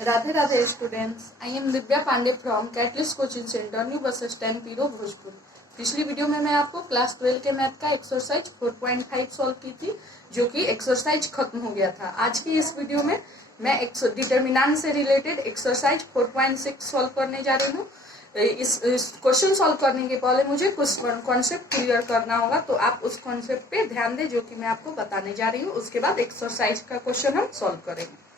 Radhe Radhe students, I am Divya Pandey from catalyst coaching centre new bus stand Piro Bhojpur. पिछली video में मैं आपको क्लास 12 के मैथ का एक्सरसाइज 4.5 सॉल्व की थी, जो कि एक्सरसाइज खत्म हो गया था। आज की इस वीडियो में मैं डिटर्मिनेंट से रिलेटेड एक्सरसाइज 4.6 सॉल्व करने जा रही हूँ। इस क्वेश्चन सॉल्व करने के पहले मुझे कुछ कॉन्सेप्ट क्लियर करना होगा, तो आप उस कॉन्सेप्ट पे ध्यान दें जो कि मैं आपको बताने जा रही हूँ। उसके बाद एक्सरसाइज का क्वेश्चन हम सॉल्व करेंगे।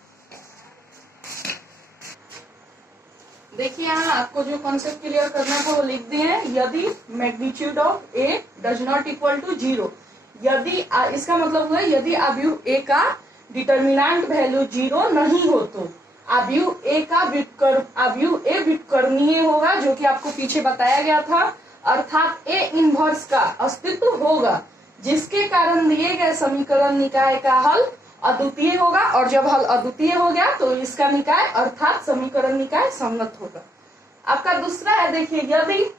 देखिए, यहाँ आपको जो कॉन्सेप्ट क्लियर करना था वो लिख दिए हैं। यदि magnitude of A does not equal to 0, यदि इसका मतलब हुआ यदि अवयव ए का डिटर्मिनेंट वैल्यू 0 नहीं हो तो अवयव ए व्युत्क्रमीय होगा, जो कि आपको पीछे बताया गया था। अर्थात ए इनवर्स का अस्तित्व होगा, जिसके कारण दिए गए समीकरण निकाय का हल अद्वितीय होगा, और जब हल अद्वितीय हो गया तो इसका निकाय अर्थात समीकरण निकाय संगत होगा। आपका दूसरा है, देखिए, यदि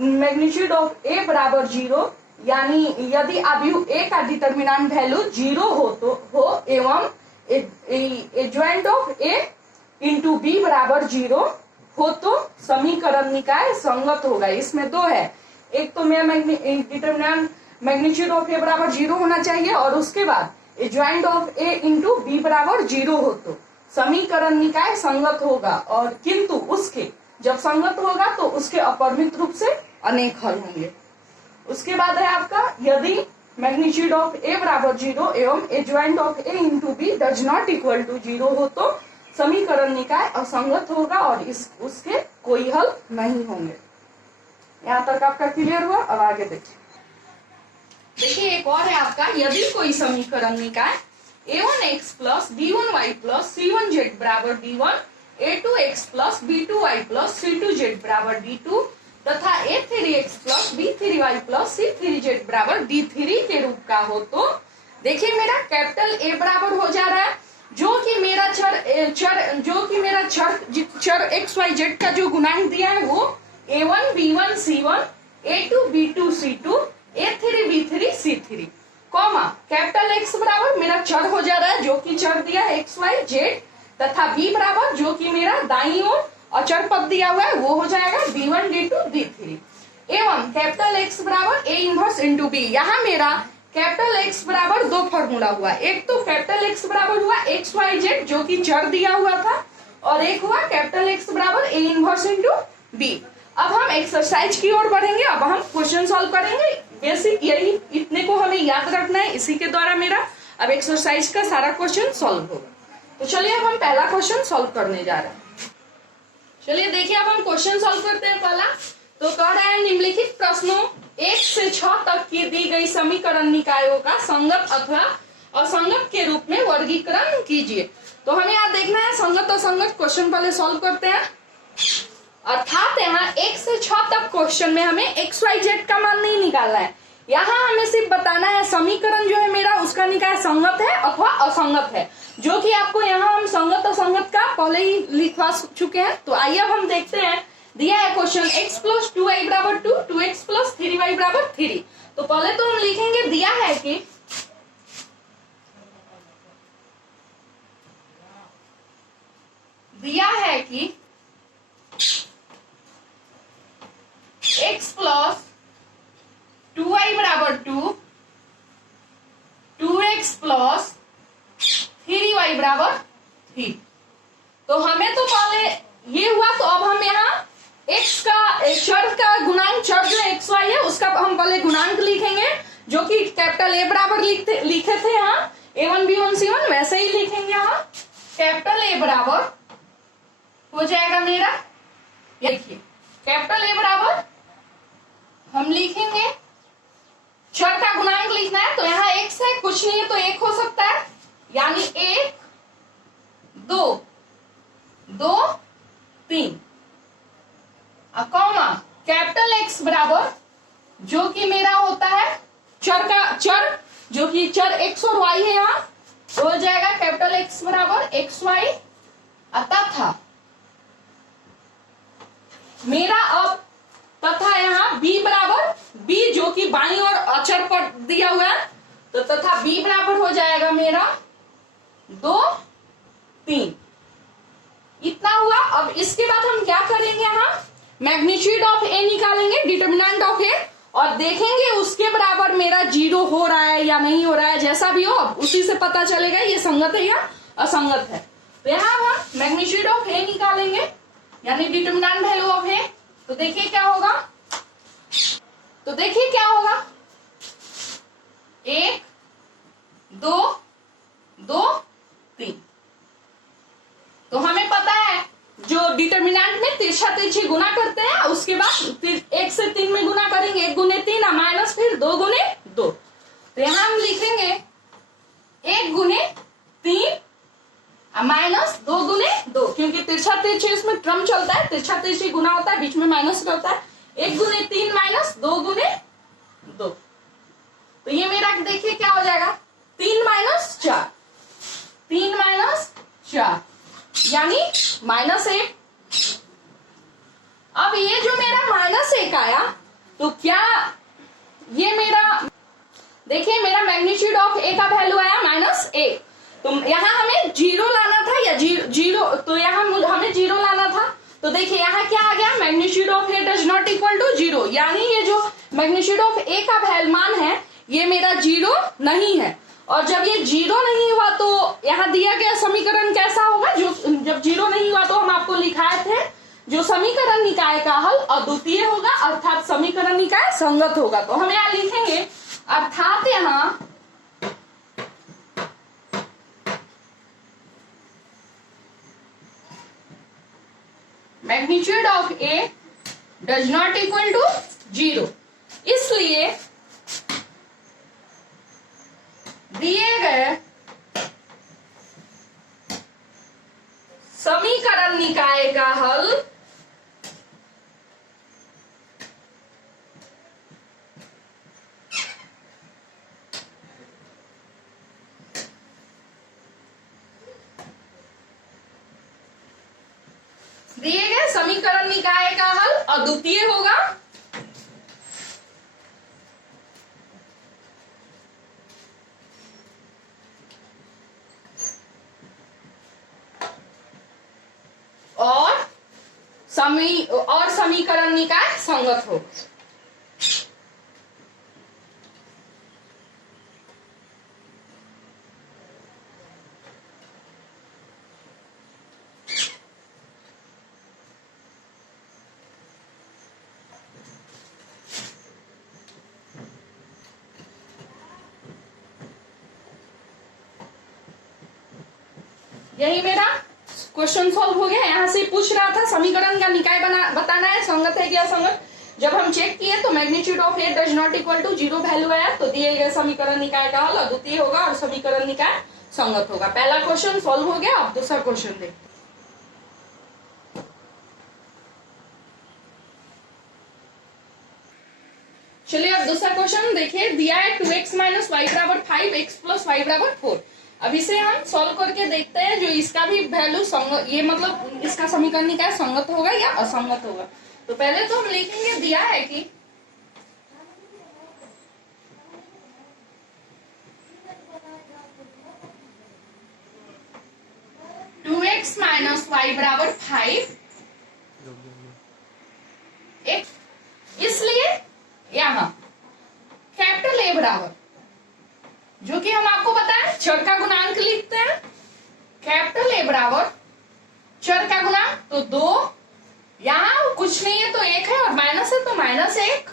मैग्नीट्यूड ऑफ ए बराबर 0, यानी यदि अवयव ए का डिटर्मिनेंट वैल्यू 0 हो एवं adjoint of A into B बराबर 0 हो तो समीकरण निकाय संगत होगा। इसमें दो है, एक तो मेरा डिटर्मिनेंट मैग्नीट्यूड ऑफ ए बराबर 0 होना चाहिए, और उसके बाद adjoint of A into B बराबर 0 हो तो समीकरण निकाय संगत होगा। और किंतु उसके जब संगत होगा तो उसके अपरिमित रूप से अनेक हल होंगे। उसके बाद है आपका, यदि मैग्नीट्यूड ऑफ ए बराबर 0 एवं adjoint of A into B does not equal to 0 हो तो समीकरण निकाय असंगत होगा और उसके कोई हल नहीं होंगे। यहाँ तक आपका क्लियर हुआ। अब आगे देखिए, एक और है आपका, यदि कोई समीकरण निकाय a1x plus b1y plus c1z बराबर d1, a2x plus b2y plus c2z बराबर d2 तथा a3x plus b3y plus c3z बराबर d3 के रूप का हो तो देखिए, मेरा कैपिटल A बराबर हो जा रहा है, जो कि मेरा चर xyz का जो गुणांक दिया है वो a1 b1 c1, a2 b2 c2, a3 b3 c3, comma capital X बराबर मेरा चर हो जा रहा है, जो कि चर दिया है xyz, तथा b बराबर जो कि मेरा दाईं ओर अचर पद दिया हुआ है वो हो जाएगा d1 d2 d3, एवं कैपिटल X बराबर a इनवर्स इंटू b। यहाँ मेरा कैपिटल X बराबर दो फॉर्मूला हुआ, एक तो कैपिटल X बराबर हुआ xyz जो कि चर दिया हुआ था, और एक हुआ कैपिटल X बराबर a इनवर्स इंटू b। अब हम एक्सरसाइज की ओर बढ़ेंगे। अब हम क्वेश्चन सॉल्व करेंगे। बेसिक यही इतने को हमें याद रखना है, इसी के द्वारा मेरा अब एक्सरसाइज का सारा क्वेश्चन सॉल्व होगा। तो चलिए अब हम पहला क्वेश्चन सॉल्व करने जा रहे हैं। चलिए देखिए, अब हम क्वेश्चन सॉल्व करते हैं। पहला तो कह रहा है, निम्नलिखित प्रश्नों 1 से 6 तक की दी गई समीकरण निकायों का संगत अथवा असंगत के रूप में वर्गीकरण कीजिए। तो हमें यहाँ देखना है संगत असंगत। क्वेश्चन पहले सॉल्व करते हैं। अर्थात यहाँ 1 से 6 तक क्वेश्चन में हमें xyz का मान नहीं निकालना है, यहाँ हमें सिर्फ बताना है समीकरण जो है मेरा उसका निकाय संगत है अथवा असंगत है, जो कि आपको यहाँ हम संगत असंगत का पहले ही लिखवा चुके हैं। तो आइए अब हम देखते हैं। दिया है क्वेश्चन x प्लस 2y बराबर 2, 2x प्लस 3y बराबर 3। तो पहले तो हम लिखेंगे, दिया है कि x प्लस 2y बराबर 2, 2x प्लस 3y बराबर 3। तो हमें तो पहले ये हुआ, तो अब हम यहाँ x का चर का गुणांक, चर जो xy है उसका हम पहले गुणांक लिखेंगे, जो कि कैपिटल A बराबर लिखे थे यहाँ a1 b1 c1, वैसे ही लिखेंगे। यहाँ कैपिटल A बराबर हो जाएगा मेरा, देखिए कैपिटल A बराबर हम लिखेंगे, चर का गुणांक लिखना है, तो यहाँ x है, कुछ नहीं है तो 1 हो सकता है, यानी 1 2 2 3, कॉमा कैपिटल X बराबर जो कि मेरा होता है चर जो कि चर x और y है, यहाँ तो हो जाएगा कैपिटल X बराबर xy, तथा मेरा अब तथा यहाँ b बराबर b जो कि बाईं ओर अचर पर दिया हुआ है, तो तथा b बराबर हो जाएगा मेरा 2 3। इतना हुआ। अब इसके बाद हम क्या करेंगे, यहाँ मैग्नीट्यूड ऑफ ए निकालेंगे, डिटर्मिनेंट ऑफ ए, और देखेंगे उसके बराबर मेरा 0 हो रहा है या नहीं हो रहा है। जैसा भी हो उसी से पता चलेगा ये संगत है या असंगत है। तो यहाँ हम मैग्नीट्यूड ऑफ ए निकालेंगे, यानी डिटर्मिनेंट वैल्यू ऑफ ए। तो देखिए क्या होगा, तो देखिए क्या होगा, 1 2 2 3। तो हमें पता है जो डिटर्मिनेंट में तिरछा तिरछी गुना करते हैं, उसके बाद 1 से 3 में गुना करेंगे, 1 गुने 3 माइनस फिर 2 गुने 2। तो यहां हम लिखेंगे 1 गुने 3 माइनस 2 गुने 2, क्योंकि तिरछा तिरछी इसमें क्रम चलता है, तिरछा तिरछी गुना होता है, बीच में माइनस रहता है। 1 गुने 3 माइनस 2 गुने 2। तो ये मेरा देखिए क्या हो जाएगा, 3 माइनस 4, 3 माइनस 4 यानी -1। अब ये जो मेरा -1 आया, तो क्या ये मेरा, देखिए मेरा मैग्नीट्यूड ऑफ ए का वैल्यू आया -1। तो यहाँ हमें 0 लाना था, या 0, तो यहाँ हमें 0 लाना था। तो देखिए यहाँ क्या आ गया, magnitude of A does not equal to 0, यानी ये जो मैग्नीट्यूड ऑफ ए का मान है ये मेरा 0 नहीं है। और जब ये 0 नहीं हुआ तो यहाँ दिया गया समीकरण कैसा होगा, जो जब 0 नहीं हुआ तो हम आपको लिखाए थे, जो समीकरण निकाय का हल अद्वितीय होगा, अर्थात समीकरण निकाय संगत होगा। तो हम यहाँ लिखेंगे, अर्थात यहाँ magnitude of A does not equal to 0, इसलिए दिए गए समीकरण निकाय का हल अद्वितीय होगा। और समीकरण निकाय संगत हो। यही मेरा क्वेश्चन सॉल्व हो गया। यहाँ से पूछ रहा था समीकरण का निकाय बताना है, संगत है कि असंगत। जब हम चेक किए तो magnitude of A does not equal to 0 value आया, तो दिए गए समीकरण निकाय का हल अद्वितीय होगा और समीकरण निकाय संगत होगा। पहला क्वेश्चन सॉल्व हो गया। अब दूसरा क्वेश्चन देखते। चलिए अब दूसरा क्वेश्चन देखिए। दिया है 2x माइनस वाई बराबर 5, x प्लस वाई बराबर 4। अब इसे हम सॉल्व करके देखते हैं, जो इसका भी वैल्यू संगत, ये मतलब इसका समीकरण निकाय संगत होगा या असंगत होगा। तो पहले तो हम लिखेंगे, दिया है कि टू एक्स माइनस वाई बराबर 5, इसलिए यहां कैपिटल ए बराबर, जो कि हम आपको बताएं चर का गुणांक लिखते हैं, कैपिटल ए बराबर चर का गुणांक, तो 2, यहाँ कुछ नहीं है तो 1 है, और माइनस है तो -1,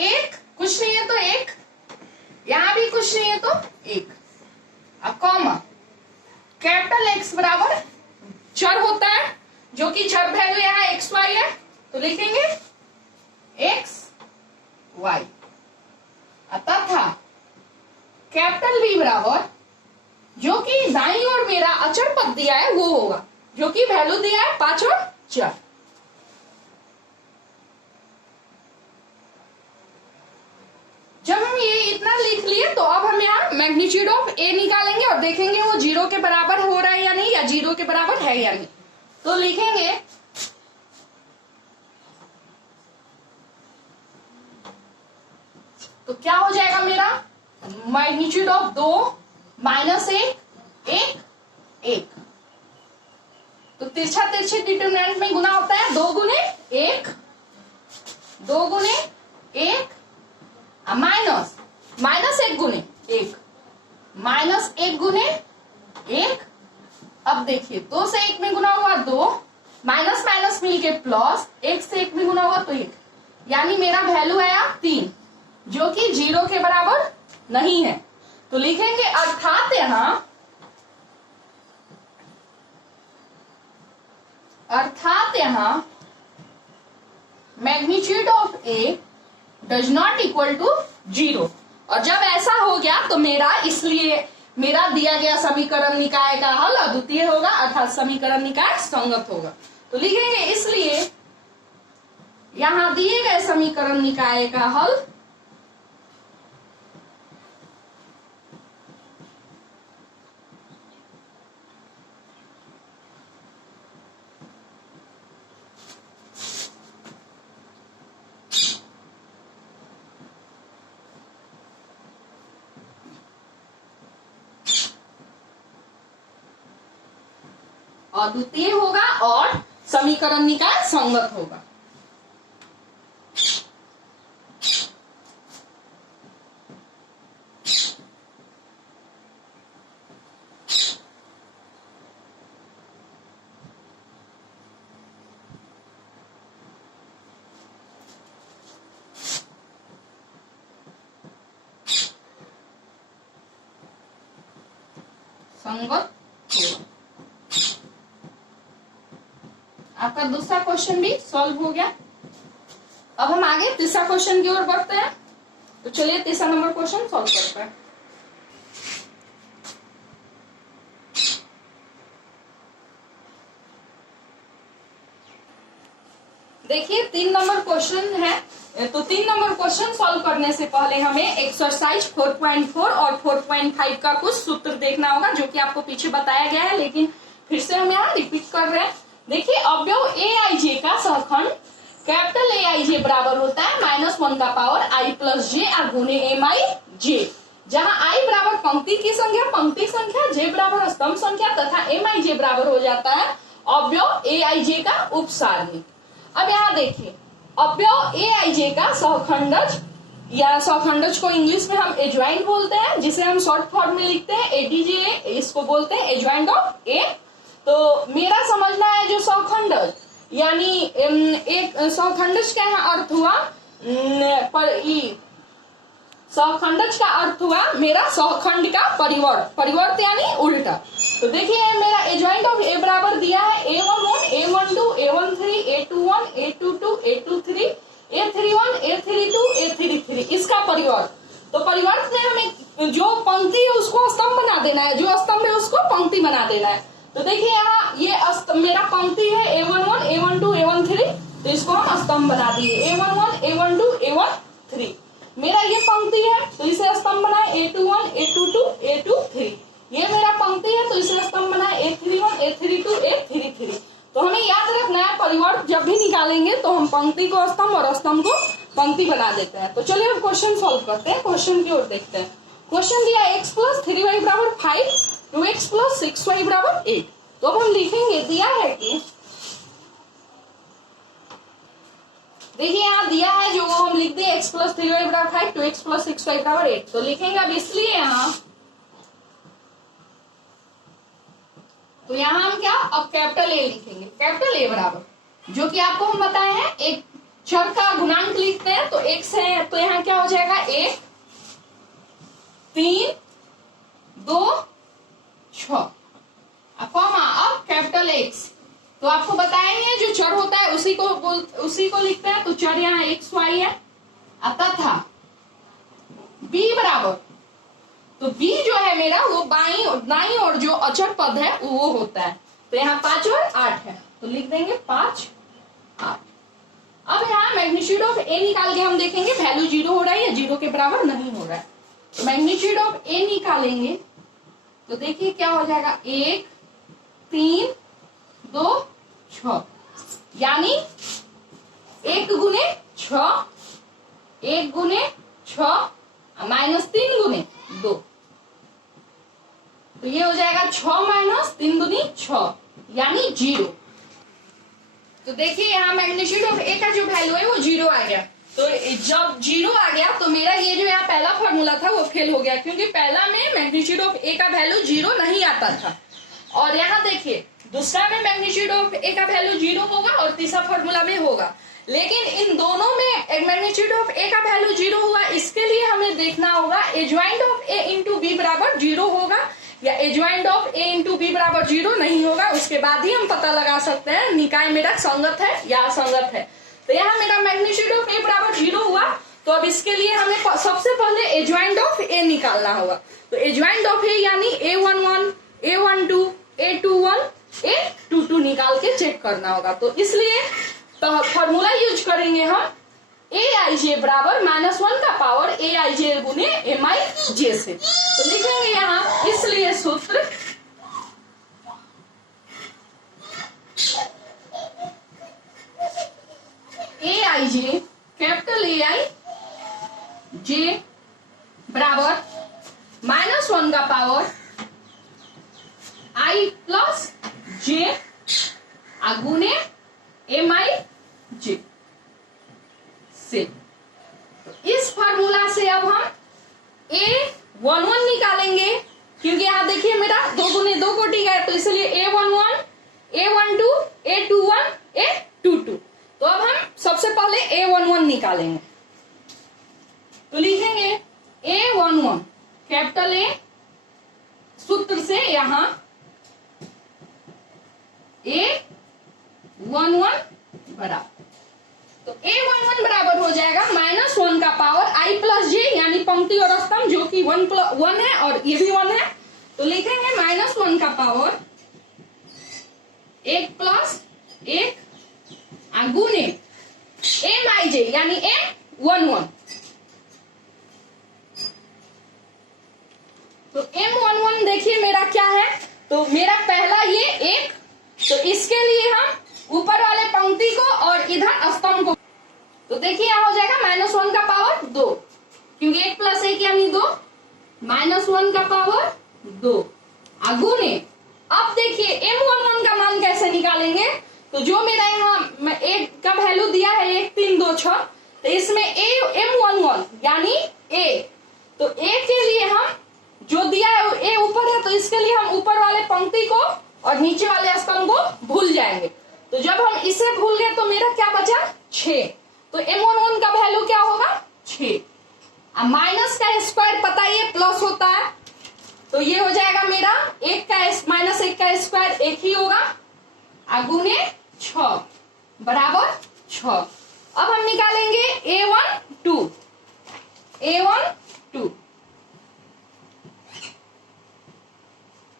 1 कुछ नहीं है तो 1, यहाँ भी कुछ नहीं है तो 1, अब कॉमा कैपिटल एक्स बराबर चर होता है, जो कि चर वैल्यू यहाँ एक्स वाई है, तो लिखेंगे एक्स वाई, तथा कैपिटल बी बराबर, जो कि दाईं ओर मेरा अचर पद दिया है वो होगा, जो कि वैल्यू दिया है 5 और 4। जब हम ये इतना लिख लिए तो अब हम यहाँ मैग्नीट्यूड ऑफ ए निकालेंगे और देखेंगे वो 0 के बराबर हो रहा है या नहीं, या 0 के बराबर है या नहीं। तो लिखेंगे तो क्या हो जाएगा मेरा मैग्नीट्यूड ऑफ 2 -1 1 1, तिरछा तिरछे डिटरमिनेंट में गुना होता है 2 गुने 1, 2 गुने 1 माइनस 1 गुने 1, -1 गुने 1। अब देखिए 2 से 1 में गुना हुआ 2, माइनस माइनस मिलके प्लस, 1 से 1 में गुना हुआ तो 1, यानी मेरा वैल्यू आया 3, जो कि 0 के बराबर नहीं है। तो लिखेंगे अर्थात यहां magnitude of A does not equal to 0। और जब ऐसा हो गया तो इसलिए मेरा दिया गया समीकरण निकाय का हल अद्वितीय होगा, अर्थात समीकरण निकाय संगत होगा। तो लिखेंगे इसलिए यहां दिए गए समीकरण निकाय का हल अद्वितीय होगा और समीकरण निकाय संगत होगा। संगत होगा। आपका दूसरा क्वेश्चन भी सॉल्व हो गया। अब हम आगे तीसरा क्वेश्चन की ओर बढ़ते हैं। तो चलिए तीसरा नंबर क्वेश्चन सॉल्व करते हैं। देखिए 3 नंबर क्वेश्चन है। तो 3 नंबर क्वेश्चन सॉल्व करने से पहले हमें एक्सरसाइज 4.4 और 4.5 का कुछ सूत्र देखना होगा, जो कि आपको पीछे बताया गया है, लेकिन फिर से हम यहाँ रिपीट कर रहे हैं। देखिए अवयव ए आई जे का सहखंड कैपिटल ए आई जे बराबर होता है -1 का पावर आई प्लस जे गुने एम आई जे, जहां आई बराबर पंक्ति की संख्या, जे बराबर स्तंभ संख्या तथा एम आई जे बराबर हो जाता है अवयव ए आई जे का उपसारणिक। अब यहाँ देखिए अवयव ए आई जे का सहखंडज या सहखंडज को इंग्लिश में हम एडजॉइंट बोलते हैं, जिसे हम शॉर्ट फॉर्म में लिखते हैं एडीजे, इसको बोलते हैं एडजॉइंट ऑफ ए। तो मेरा समझना है जो सहखंडज यानी एक सहखंडज का यहाँ अर्थ हुआ सहखंडज का अर्थ हुआ मेरा सहखंड का परिवर्त यानी उल्टा। तो देखिए मेरा एडजॉइंट ऑफ ए बराबर दिया है A11, A12, A13, A21, A22, A23, A31, A32, A33, इसका परिवर्त। तो परिवर्त में हमें जो पंक्ति है उसको स्तंभ बना देना है, जो स्तंभ है उसको पंक्ति बना देना है। तो देखिए यहाँ ये मेरा पंक्ति है A11, A12, A13, तो इसको हम स्तंभ बना दिए A11, A12, A13। मेरा ये पंक्ति है तो इसे स्तंभ बनाए A21, A22, A23। ये मेरा पंक्ति है तो इसे स्तंभ बनाए A31, A32, A33। तो हमें याद रखना है परिवर्त जब भी निकालेंगे तो हम पंक्ति को स्तंभ और स्तंभ को पंक्ति बना देते हैं। तो चलिए अब क्वेश्चन सॉल्व करते हैं, क्वेश्चन की ओर देखते हैं। क्वेश्चन दिया x प्लस 3y बराबर 5, 2x प्लस 6y बराबर 8। तो अब हम लिखेंगे दिया है कि देखिए यहाँ दिया है जो हम लिख दे x प्लस 3y बराबर 5, 2x प्लस 6y बराबर 8। तो लिखेंगे अब इसलिए यहाँ तो यहाँ हम क्या अब कैपिटल ए लिखेंगे, कैपिटल ए बराबर जो कि आपको हम बताए हैं एक चर का गुणांक लिखते हैं तो एक से, तो यहाँ क्या हो जाएगा 1, 3, 2, 6 अब कैपिटल एक्स। तो आपको बताएंगे जो चर होता है उसी को लिखते हैं। तो चर यहाँ एक्स वाई है तथा बी बराबर, तो बी जो है मेरा वो दाई और जो अचर पद है वो होता है। तो यहाँ 5 और 8 है तो लिख देंगे 5, 8। अब यहाँ मैग्नीट्यूड ऑफ ए निकाल के हम देखेंगे वैल्यू 0 हो रहा है या 0 के बराबर नहीं हो रहा है। तो मैग्नीट्यूड ऑफ ए निकालेंगे तो देखिए क्या हो जाएगा 1, 3, 2, 6 यानी 1 गुने 6, 1 गुने 6 माइनस 3 गुने 2। तो ये हो जाएगा 6 माइनस 3 गुनी 6 यानी 0। तो देखिए यहाँ मैग्नीट्यूड ऑफ ए का जो वैल्यू है वो 0 आ गया। तो जब 0 आ गया तो मेरा ये जो यहाँ पहला फॉर्मूला था वो फेल हो गया, क्योंकि पहला में मैग्नीट्यूड ऑफ ए का वैल्यू 0 नहीं आता था। और यहाँ देखिए दूसरा में मैग्नीट्यूड ऑफ ए का वैल्यू 0 होगा और तीसरा फॉर्मूला में होगा, लेकिन इन दोनों में मैग्नीट्यूड ऑफ ए का वैल्यू 0 हुआ। इसके लिए हमें देखना होगा adjoint of A into B बराबर 0 होगा या adjoint of A into B बराबर 0 नहीं होगा। उसके बाद ही हम पता लगा सकते हैं निकाय मेरा संगत है या असंगत है। तो यहाँ मेरा मैग्नीट्यूड ऑफ ए बराबर 0 हुआ, तो अब इसके लिए हमें सबसे पहले एडजॉइंट ऑफ ए निकालना होगा। तो एडजॉइंट ऑफ ए यानी A11, A12, A21, A22 निकाल के चेक करना होगा। तो इसलिए तो फॉर्मूला यूज करेंगे हम AIJ बराबर -1 का पावर AIJ गुने MIJ से। तो लिखेंगे यहाँ, इसलिए सूत्र AIJ कैपिटल AIJ बराबर -1 का पावर I प्लस J गुने MIJ से। तो इस फॉर्मूला से अब हम A11 निकालेंगे, क्योंकि यहाँ देखिए मेरा 2 गुने 2 कोटि गए, तो इसलिए A11, A12, A21, A22। तो अब हम सबसे पहले A11 निकालेंगे। तो लिखेंगे A11 कैपिटल A सूत्र से यहाँ A11 बराबर, तो A11 बराबर हो जाएगा -1 का पावर I प्लस J यानी पंक्ति और स्तंभ जो कि 1 है और ये भी 1 है। तो लिखेंगे -1 का पावर 1 प्लस 1 गुने MIJ यानी M11। तो M11 देखिए मेरा क्या है, तो मेरा पहला ये 1, तो इसके लिए हम ऊपर वाले पंक्ति को और इधर स्तंभ को, तो देखिए यहाँ हो जाएगा -1 का पावर 2, क्योंकि 1 प्लस 1 यानी 2, -1 का पावर 2 गुने। अब देखिए M11 का मान कैसे निकालेंगे, तो जो मेरा यहाँ 1 का वैल्यू दिया है 1 3 2 6, तो इसमें M11 यानी A, तो A के लिए हम जो दिया है A ऊपर है, तो इसके लिए हम ऊपर वाले पंक्ति को और नीचे वाले स्तंभ को भूल जाएंगे। तो जब हम इसे भूल गए तो मेरा क्या बचा 6, तो M11 का वैल्यू क्या होगा 6। अब माइनस का स्क्वायर पता ही है प्लस होता है, तो ये हो जाएगा मेरा -1 का स्क्वायर 1 ही होगा गुने 6 बराबर 6। अब हम निकालेंगे A12,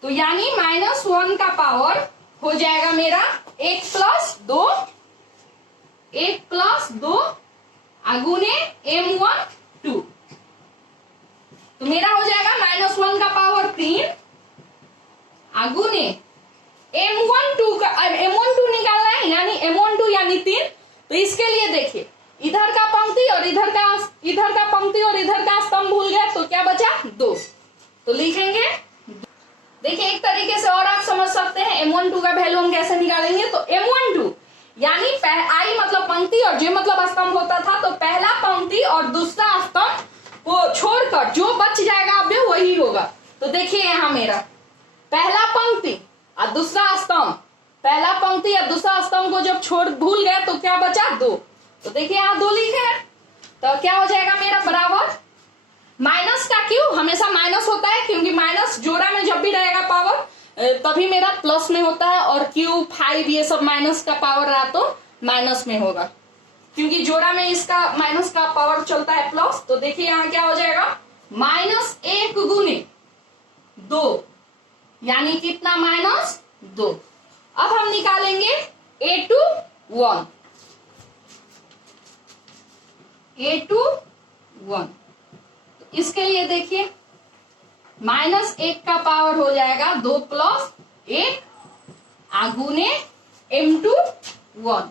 तो यानी -1 का पावर हो जाएगा मेरा 1 प्लस 2 गुने M12, तो मेरा हो जाएगा -1 का पावर 3 गुने M12 निकालना है यानी M12 यानी 3। तो इसके लिए देखिए इधर का पंक्ति और इधर का पंक्ति और इधर का स्तंभ भूल गए, तो क्या बचा 2, तो लिखेंगे। देखिए एक तरीके से और आप समझ सकते हैं M12 का वैल्यू हम कैसे निकालेंगे, तो M12 यानी I मतलब पंक्ति और J मतलब स्तंभ होता था, तो पहला पंक्ति और दूसरा स्तंभ को छोड़कर जो बच जाएगा अवयव वही होगा। तो देखिए यहाँ मेरा पहला पंक्ति और दूसरा स्तंभ, पहला पंक्ति और दूसरा स्तंभ को जब भूल गए तो क्या बचा 2, तो देखिए यहाँ 2 लिखे हैं, तो क्या हो जाएगा मेरा बराबर माइनस का क्यों हमेशा माइनस होता है, क्योंकि माइनस जोड़ा में जब भी रहेगा पावर तभी मेरा प्लस में होता है, और क्यूब 5 ये सब माइनस का पावर रहा तो माइनस में होगा, क्योंकि जोड़ा में इसका माइनस का पावर चलता है प्लस। तो देखिए यहाँ क्या हो जाएगा -1 गुने 2 यानी कितना -2। अब हम निकालेंगे A21, इसके लिए देखिए -1 का पावर हो जाएगा 2 प्लस 1 गुने M21,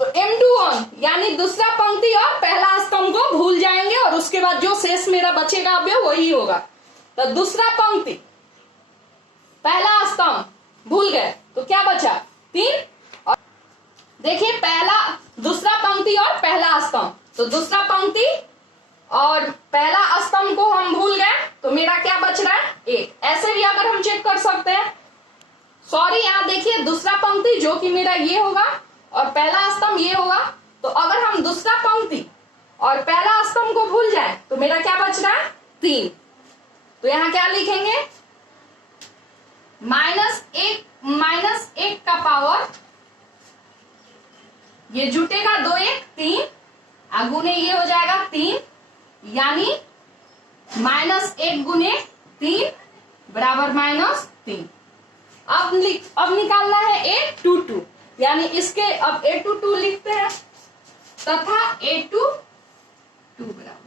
तो M21 यानी दूसरा पंक्ति और पहला स्तंभ को भूल जाएंगे और उसके बाद जो शेष मेरा बचेगा अवयव वही होगा। तो दूसरा पंक्ति पहला स्तंभ भूल गए तो क्या बचा 3। और देखिए पहला दूसरा पंक्ति और पहला स्तंभ, तो दूसरा पंक्ति और पहला स्तंभ को हम भूल गए तो मेरा क्या बच रहा है 1। ऐसे भी अगर हम चेक कर सकते हैं, सॉरी यहाँ देखिए दूसरा पंक्ति जो कि मेरा ये होगा और पहला स्तंभ ये होगा, तो अगर हम दूसरा पंक्ति और पहला स्तंभ को भूल जाए तो मेरा क्या बच रहा है 3। तो यहाँ क्या लिखेंगे -1 का पावर, ये जुटेगा 2 1 3, गुने ये हो जाएगा 3, यानी -1 गुने 3 बराबर -3। अब निकालना है A22, यानी इसके अब A22 लिखते हैं तथा A22 बराबर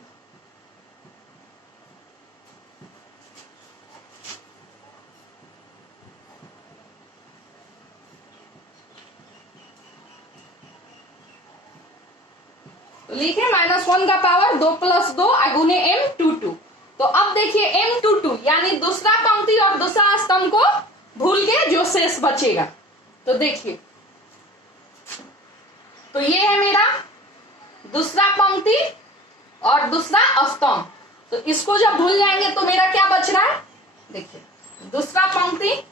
तो लिखे -1 का पावर 2 + 2 गुने M22। तो अब देखिए M22 यानी दूसरा पंक्ति और दूसरा स्तंभ को भूल के जो शेष बचेगा, तो देखिए तो ये है मेरा दूसरा पंक्ति और दूसरा स्तंभ। तो इसको जब भूल जाएंगे तो मेरा क्या बच रहा है, देखिए दूसरा पंक्ति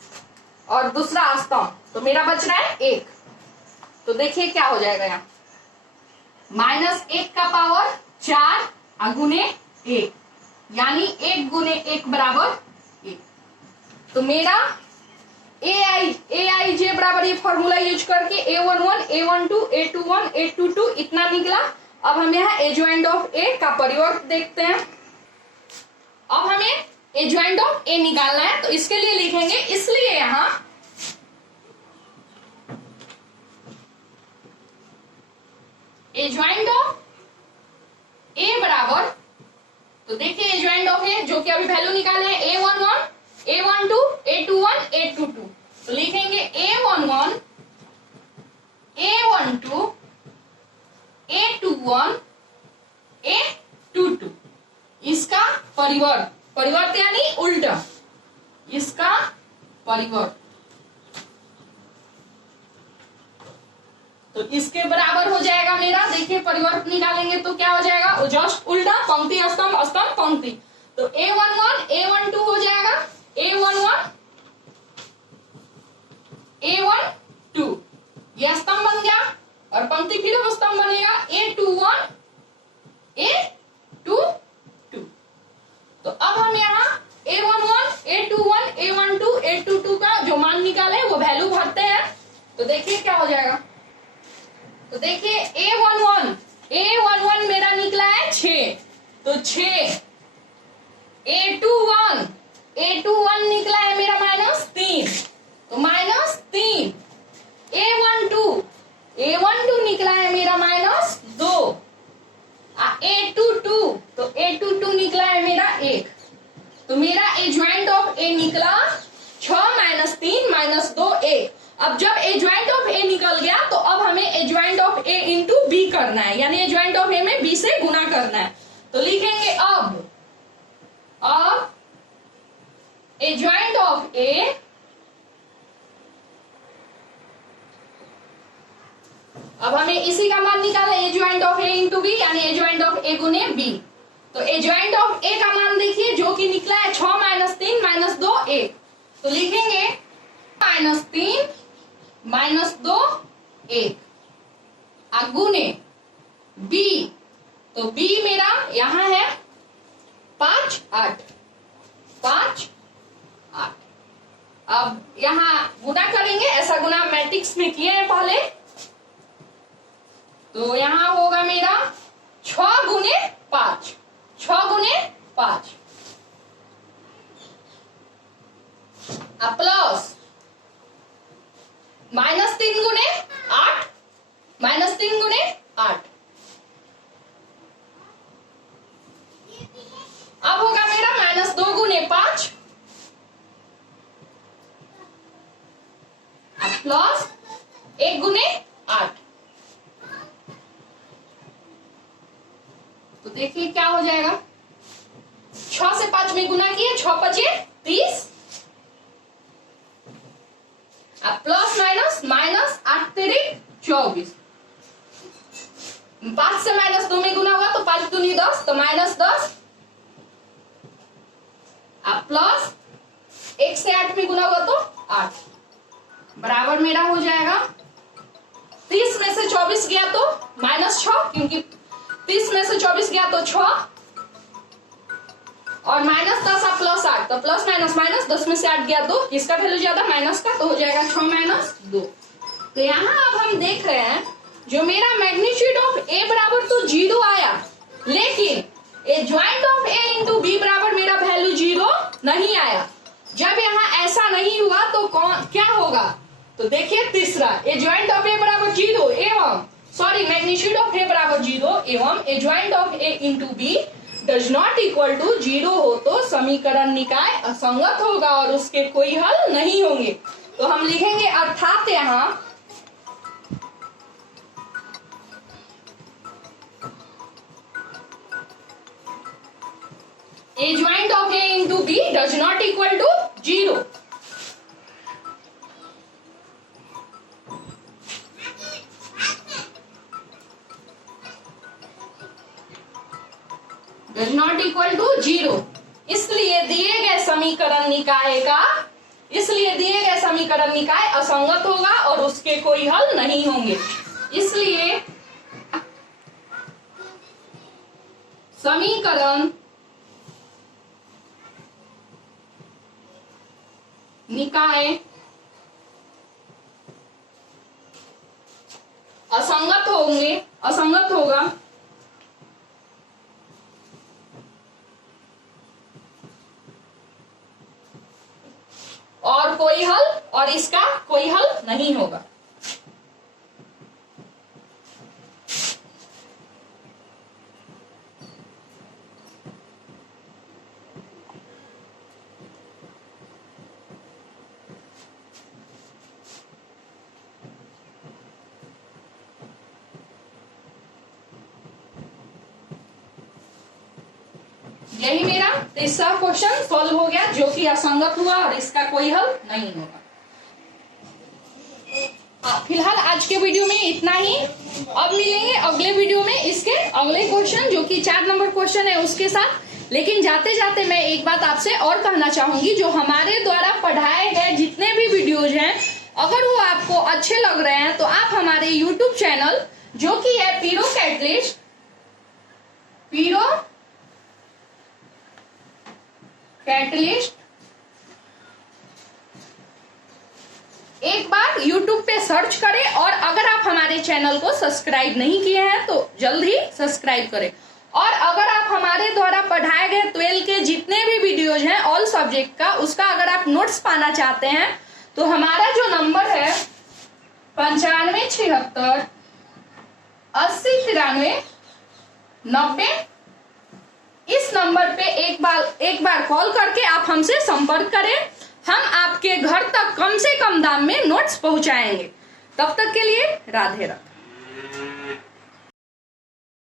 और दूसरा स्तंभ, तो मेरा बच रहा है 1। तो देखिए क्या हो जाएगा यहाँ -1 का पावर 4 गुने 1, यानी 1 गुने 1 बराबर 1। तो मेरा AIJ बराबर ये फॉर्मूला यूज करके A11 A12 A21 A22 इतना निकला। अब हम यहाँ एडजॉइंट ऑफ A का परिवर्त देखते हैं। अब हमें एडजॉइंट ऑफ A निकालना है, तो इसके लिए लिखेंगे, इसलिए यहाँ एडजॉइंट ऑफ A बराबर, तो देखिए एडजॉइंट ऑफ A जो कि अभी वैल्यू निकाले हैं A11 A12 A21 A22, तो लिखेंगे A11 A12 A21 A22, इसका परिवर्त यानी उल्टा, इसका परिवर्त, तो इसके बराबर हो जाएगा मेरा, देखिए परिवर्त निकालेंगे तो क्या हो जाएगा, वो जस्ट उल्टा, पंक्ति स्तंभ स्तंभ पंक्ति। तो A11 A12 हो जाएगा A11 A12, यह स्तंभ बन गया, और पंक्ति फिर अब स्तंभ बनेगा A21 A22। तो अब हम यहाँ A11 A21 A12 A22 का जो मान निकाले वो वैल्यू भरते हैं, तो देखिए क्या हो जाएगा। तो देखिए A11 मेरा निकला है 6, तो 6। A21 निकला है मेरा -3, तो -3। A12 निकला है मेरा -2। A22 तो A22 निकला है मेरा 1। तो मेरा एडजॉइंट ऑफ A निकला 6 - 3 - 2 1। अब जब एडजॉइंट ऑफ A निकल गया तो अब हमें adjoint of A into B करना है, यानी एडजॉइंट ऑफ A में B से गुना करना है। तो लिखेंगे अब एडजॉइंट ऑफ A अब हमें इसी का मान निकाला, adjoint of A into B, यानी एडजॉइंट ऑफ A गुने B। तो एडजॉइंट ऑफ A का मान देखिए जो कि निकला है 6 - 3 - 2 1। तो लिखेंगे -3 - 2 1 गुने B, तो B मेरा यहां है 5 8 5 8। अब यहां गुना करेंगे, ऐसा गुना मैट्रिक्स में किए हैं पहले, तो यहां होगा मेरा 6 गुने 5 6 गुने 5 प्लस -3 गुने 8 -3 गुने 8। अब होगा मेरा -2 गुने 5 प्लस 1 गुने 8। तो देखिए क्या हो जाएगा, 6 से 5 में गुना किए, 6 × 5 = 30, अब प्लस माइनस, माइनस 8 तेरी 24, 5 से माइनस 2 में गुना हुआ तो 5 दूनी 10, तो माइनस 10। अब प्लस 1 से 8 में गुना हुआ तो 8, बराबर मेरा हो जाएगा 30 में से 24 गया तो माइनस 6, क्योंकि 30 में से 24 गया तो 6, और माइनस 10 और प्लस 8, तो प्लस माइनस माइनस, 10 में से 8 गया तो किसका वैल्यू ज्यादा, माइनस का, तो हो जाएगा 6 माइनस 2। तो यहाँ अब हम देख रहे हैं जो मेरा मैग्नीट्यूड ऑफ ए बराबर तो 0 आया, लेकिन A joint of A into B बराबर मेरा वैल्यू 0 नहीं आया। जब यहाँ ऐसा नहीं हुआ तो क्या होगा, तो देखिए तीसरा, ए ज्वाइंट ऑफ ए बराबर 0 एवं सॉरी मैग्नीट्यूड ऑफ ए बराबर 0 एवं A joint of A into B does not equal to 0 हो तो समीकरण निकाय असंगत होगा और उसके कोई हल नहीं होंगे। तो हम लिखेंगे अर्थात यहाँ A joint of A into B does not equal to 0। Does not equal to 0, इसलिए दिए गए समीकरण निकाय असंगत होगा और उसके कोई हल नहीं होंगे। इसलिए समीकरण निकाय असंगत होगा और इसका कोई हल नहीं होगा। यही मेरा तीसरा क्वेश्चन सॉल्व हो गया, जो कि असंगत हुआ और इसका कोई हल नहीं होगा। फिलहाल आज के वीडियो में इतना ही। अब मिलेंगे अगले वीडियो में इसके अगले क्वेश्चन, जो कि 4 नंबर क्वेश्चन है, उसके साथ। लेकिन जाते जाते मैं एक बात आपसे और कहना चाहूंगी, जो हमारे द्वारा पढ़ाए गए जितने भी वीडियोज हैं, अगर वो आपको अच्छे लग रहे हैं तो आप हमारे यूट्यूब चैनल, जो कि है पीरो कैटलिस्ट, एक बार YouTube पे सर्च करें, और अगर आप हमारे चैनल को सब्सक्राइब नहीं किए हैं तो जल्द ही सब्सक्राइब करें। और अगर आप हमारे द्वारा पढ़ाए गए 12 के जितने भी वीडियोज हैं ऑल सब्जेक्ट का, उसका अगर आप नोट्स पाना चाहते हैं तो हमारा जो नंबर है 9576 8093 90, इस नंबर पे एक बार कॉल करके आप हमसे संपर्क करें। हम आपके घर तक कम से कम दाम में नोट्स पहुंचाएंगे। तब तक के लिए राधे राधे।